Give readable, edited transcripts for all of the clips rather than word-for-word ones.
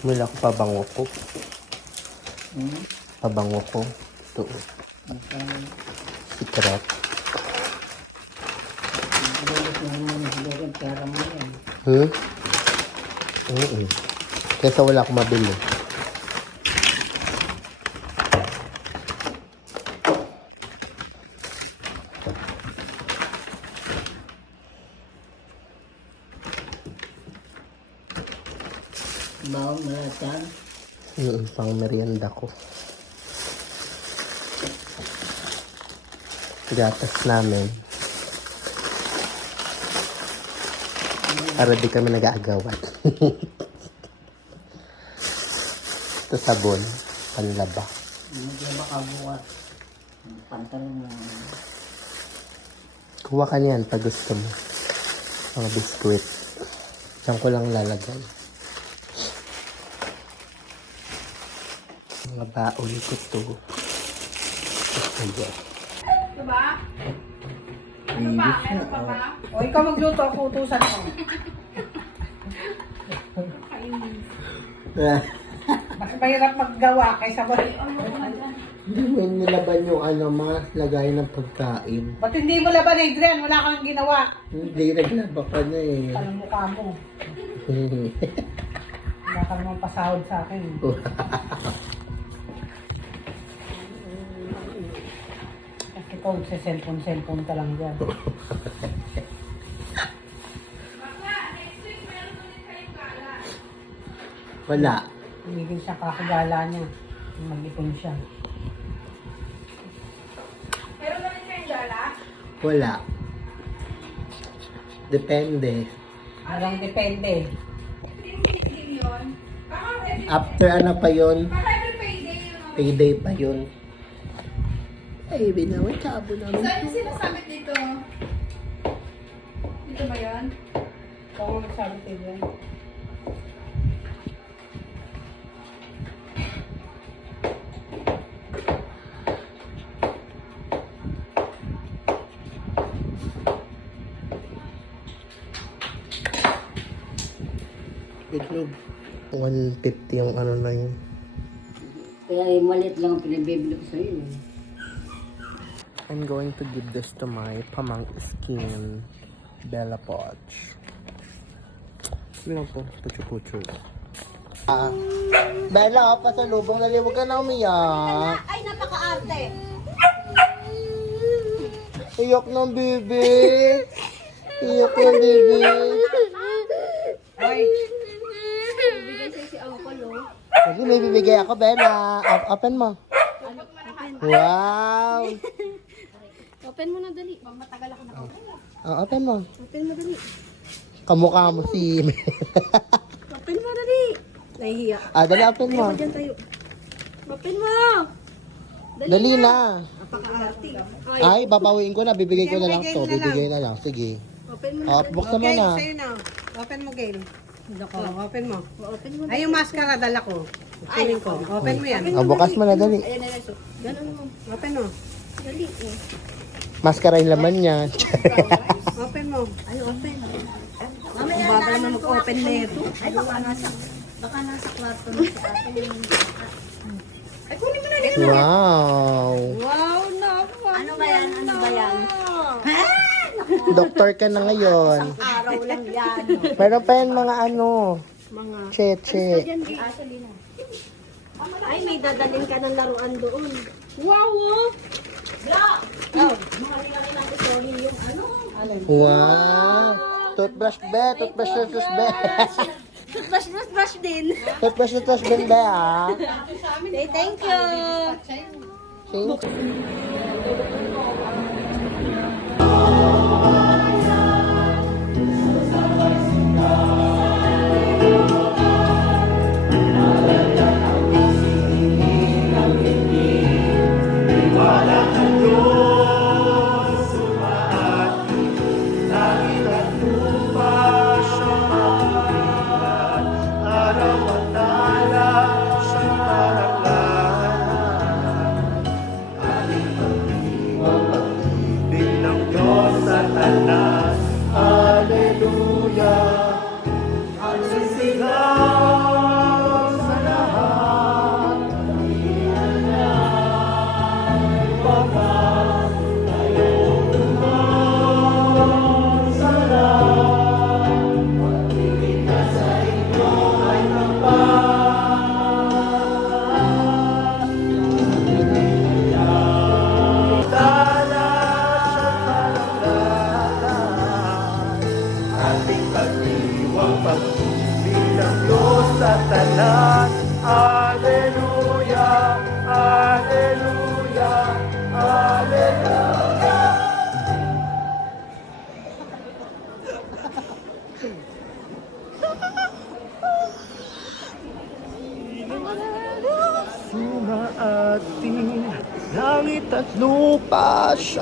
Mula ko pabango ko. Hmm? Pabango ko. Ito. Secret. Pera mo yan. Oo. Kesa wala akong mabili. Bawang malatan. Pang merienda ko. Gatas namin. Para di kami nag-aagawan. Ito sabon. Panlaba. Maglaba ka bukas. Pantalon mo. Kuha ka niyan pag gusto mo. Mga biskuit. Diyan ko lang lalagay. Mga baon ko to. Ito Diba? Ano pa? Meron pa ba? O, ikaw magluto, ako utusan mo. Mas mahirap maggawa kaysa mo. Hindi mo nilaban yung mga lagay ng pagkain. Ba't hindi mo laban, Adrian? Wala kang ginawa. Hindi, naglaba ka na eh. Alam mukha mo. Wala ka namang pasahod sa akin. Kasi ikaw, cellphone ka lang dyan. Wala. Humigil siya kakagala niya. Mag-ipon siya. Meron na rin kayong gala? Wala. Depende. Walang depende. Hindi yun. Baka After ano pa yun? every payday yun. Payday pa yun. Ay, binawa, tsabo namin. Saan yung sinasabit dito? Dito ba yun? Ikaw ang nagsabi tayo. Itlog. 150 yung ano na yun. Kaya maliit lang ang pinabibili ko sa'yo. I'm going to give this to my pamang skin. Bella Poch. Yun lang po. Pucho-pucho. Bella, pasalubong na liwag ka na umiyak. Ay, napaka-arte. Iyak ng bebe. Iyak ng bebe. Ay, Bigay sa'yo si Uncle, oh. Sige, may bibigay ako, Bella. Open mo. Wow. Open mo na dali. Matagal ako na-open. Open mo. Open mo dali. Kamukha mo si... Open mo dali. Nahihiya. Dali, open mo. Diyan tayo. Open mo. Dali na. Napaka-arte. Ay, babawiin ko na. Bibigay ko na lang to. Bibigay na lang. Sige. Open mo. Buksan mo okay, na. sa'yo na. Open mo, Gail. Open mo. Open mo. Ay, yung mascara dala ko. Kunin ko. Open mo yan. Bukas mo na, dali. Ayan na so. Ganun mo. Open mo. Dali. Eh. Maskara yung laman niya. Open mo. Ay, open. Mamaya na naman mag-open na ito. Ay, baka nasa kwarto na si ate. Ay, kunin mo na din. Wow. Wow, naku. Ano ba yan? Ano ba yan? Doktor ka na ngayon. Araw lang yan. Meron pa yan mga Mga... cheche. Ay, may dadalhin ka ng laruan doon. Wow, oh! Oh, mga rinang story yung ano? Wow. Toothbrush be. Toothbrush na toothbrush. Brush din. Toothbrush na toothbrush be, Say thank you. Thank you. gosh!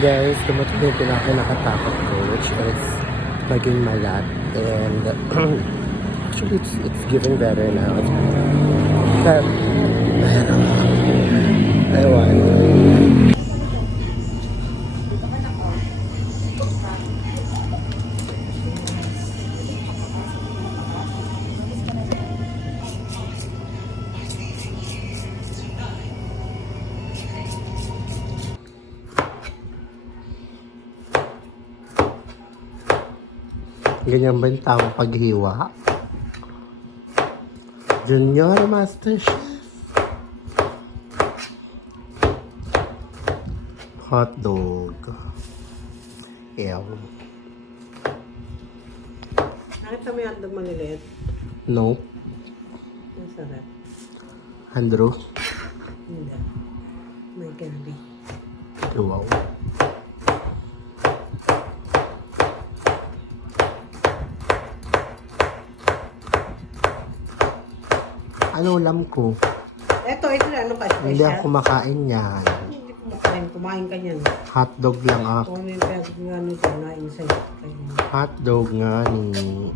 Guys, dumating yung pinaka-nakatakot ko, which is maging malat. And actually, it's giving better now. Pero, ewan. Ganyan ba yung tamang paghiwa? Junior Master Chef. Hot dog. Ew. Nakita mo yung hotdog maliliit? No. Ang sarap. Andrew. Hindi. May candy. Wow. Ano ulam ko? Ito na ano ka special? Hindi ako kumakain yan. Hindi kumakain. Kumain ka niyan. Hotdog lang ako. Kung may pwede nga nito na inside. Hotdog nga ni.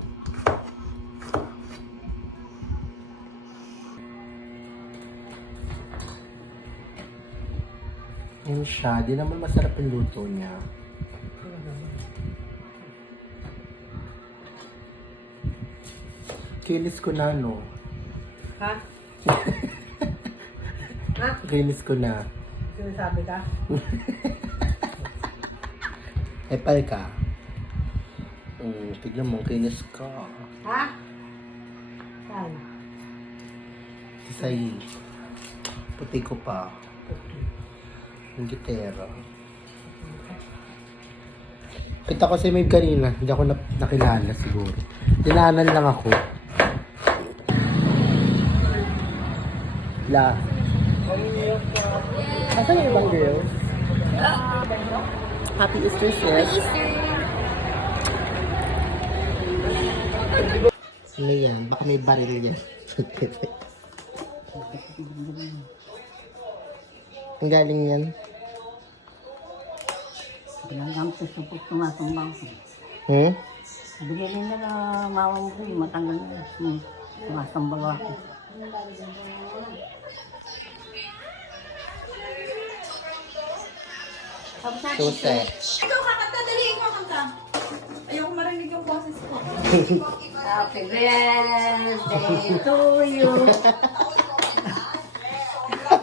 Yan siya. Di naman masarap yung luto niya. Kinis ko na, no? Ha? Ha? Kinis ko na. Sinasabi ka? Epal ka. Tignan mo, kinis ka. Ha? Saan? Isay. Puti ko pa. Yung gitera. Kita ko si Maeve kanina. Hindi ako nakilala siguro. Dinaanan lang ako. La. Asan yung ibang girls? Happy Easter, sis. Ano yan? Baka may baril yan. Ang galing yan. Pinangam sa supot tumatambang ko. Bilhin na na mama mo ko, matanggal na. Tumatambang ako. Susi. Ikaw kakanta, dali, ikaw kanta. Ayoko marinig yung boses ko. Happy birthday to you.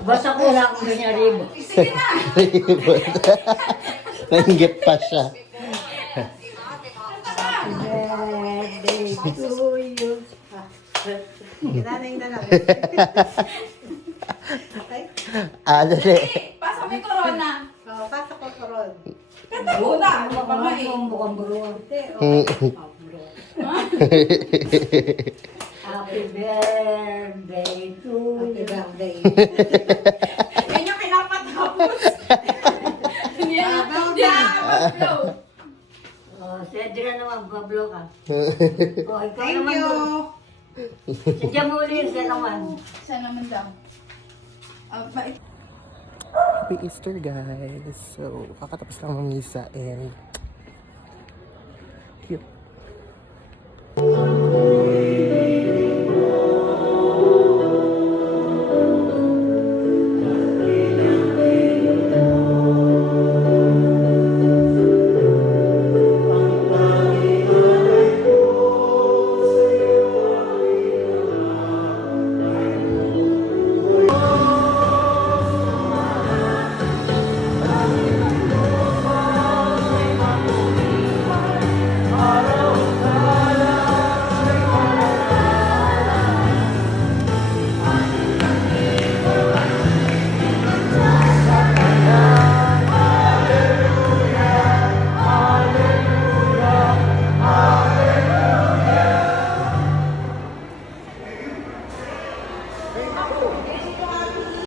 Basta ko lang kung ganyan ribo. Sige na! Nanggit pa siya. Happy birthday to you. Inanay na lang. Dali. Pasok may corona. Oh, pasok ko ko ron. Kanta muna. Ano pa nga eh? Mukhang buruan. Happy birthday to Happy you. birthday. Yan yung pinapatapos. Yan yung pinapatapos. Oh, Cedra naman, Pablo ka. Oh, ikaw Thank naman you. doon. Sadya mo ulit siya naman. Siya naman daw. Bait. Happy Easter, guys. So, kakatapos lang ng misa and cute.